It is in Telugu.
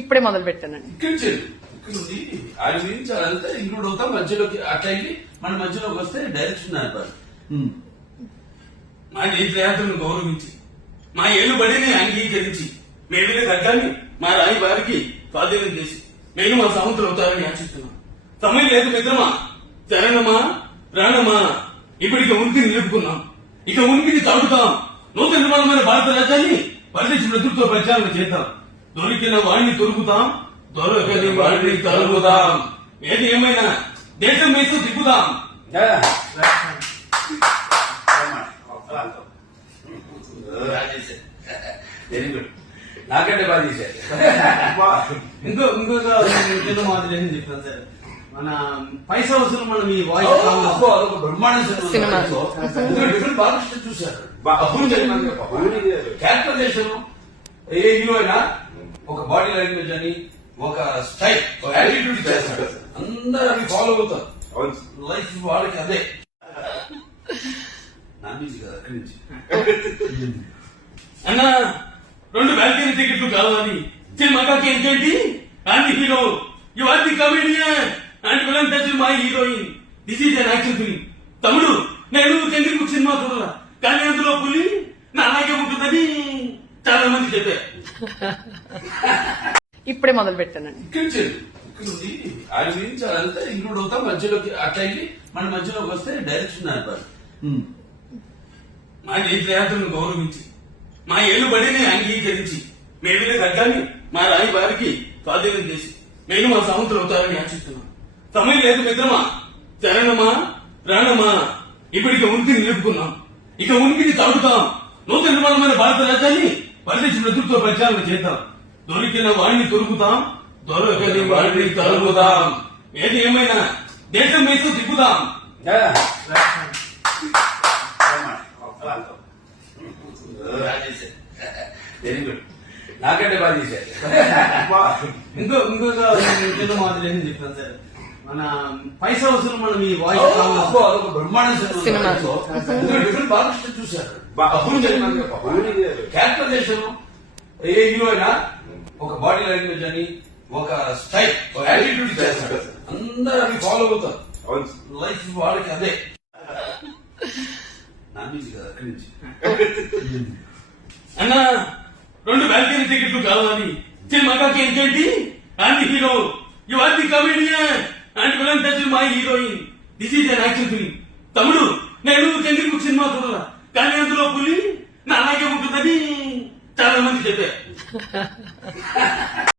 ఇప్పుడే మొదలు పెట్టానండి. ఇక్కడ ఉంది ఆయన గురించి అదంతా ఇంక్లూడ్ అవుతాం మధ్యలోకి అట్లా వెళ్ళి మన మధ్యలోకి వస్తే డైరెక్షన్ అయిపోయి మా నేత్రయాత్రను గౌరవించి మా ఏలుబడిని అంగీకరించి మేలుగా ఖడ్గాన్ని మా రాయి వారికి స్వాధీనం చేసి నేను మా సముద్రం అవుతారని ఆశిస్తున్నాం. సమయం లేదు మిత్రమా, చరణమా ప్రాణమా, ఇప్పటికి ఉనికిని నిలుపుకున్నాం, ఇక ఉనికిని తాగుతాం. నూతన నిర్మాణమైన భారత రాజ్యాన్ని పరిదేశ నేతృత్వ ప్రచారం చేద్దాం. దొరికిన వాడిని దొరుకుతాం, దొరకని వాడిని తరుగుదాం. ఏది ఏమైనా దేశం వేసి తిప్పుదాం. వెరీ గుడ్, నాకంటే బాగా చేశారు. ఇంకొక చిన్న మాదిరి ఏం చెప్తాను సార్, మన పైసా వసూలు మనం ఈ వాయిస్ బ్రహ్మాండ సినిమా డిఫరెంట్ బాగా చూశారు. క్యారెక్టరైజేషన్ ఏ హీరో అయినా ఒక బాడీ లాంగ్వేజ్ అని ఒక స్టైల్ యాటిట్యూడ్ చేస్తారు, అందరూ అవి ఫాలో అవుతారు. లైఫ్ వాళ్ళకి అదే నాన్వెజ్ కదా అక్కడి నుంచి. అన్న 2 బాల్కనీ టికెట్లు కావాలి సినిమాకి ఏంటంటి and hero you are the comedian and villain touch my heroine. This is an action film. తమ్ముడు నేను చంద్ర బుక్ సినిమా చూడాల, కానీ అందులో పులి నా అలాగే ఉంటుందని చాలా మంది చెప్పారు. ఇప్పుడే మొదలు పెట్టానండి. ఇక్కడ ఉంది ఆయన గురించి అదంతా ఇంక్లూడ్ అవుతాం మధ్యలోకి అట్లా వెళ్ళి మన మధ్యలోకి వస్తే డైరెక్షన్ అయిపోయి మా నేత్రయాత్రను గౌరవించి మా ఏలుబడిని అంగీకరించి మేలుగా ఖడ్గాన్ని మా రాయి వారికి స్వాధీనం చేసి నేను మా సముద్రం అవుతారని ఆశిస్తున్నాం. సమయం లేదు మిత్రమా, చరణమా ప్రాణమా, ఇప్పటికి ఉనికిని నిలుపుకున్నాం, ఇక ఉనికిని తాగుతాం. నూతన నిర్మాణమైన భారత రాజ్యాన్ని పరిదేశ నేతృత్వ ప్రచారం చేద్దాం. దొరికిన వాడిని దొరుకుతాం, దొరకని వాడిని తరుగుదాం. ఏది ఏమైనా దేశం వేసి తిప్పుదాం. వెరీ గుడ్, నాకంటే బాగా చేశారు. ఇంకొక చిన్న మాదిరి ఏం చెప్తాను సార్, మన పైసా వసూలు మనం ఈ వాయిస్ బ్రహ్మాండ సినిమా డిఫరెంట్ బాగా చూశారు. క్యారెక్టరైజేషన్ ఏ హీరో అయినా ఒక బాడీ లాంగ్వేజ్ అని ఒక స్టైల్ యాటిట్యూడ్ చేస్తారు, అందరూ అవి ఫాలో అవుతారు. లైఫ్ వాళ్ళకి అదే నాన్వెజ్ కదా అక్కడి నుంచి. అన్న 2 బాల్కనీ టికెట్లు కావాలి సినిమాకి ఏంటంటి and hero you are the comedian and villain touch my heroine. This is an action film. తమ్ముడు నేను చంద్ర బుక్ సినిమా చూడాల, కానీ అందులో పులి నా అలాగే ఉంటుందని చాలా మంది చెప్పారు.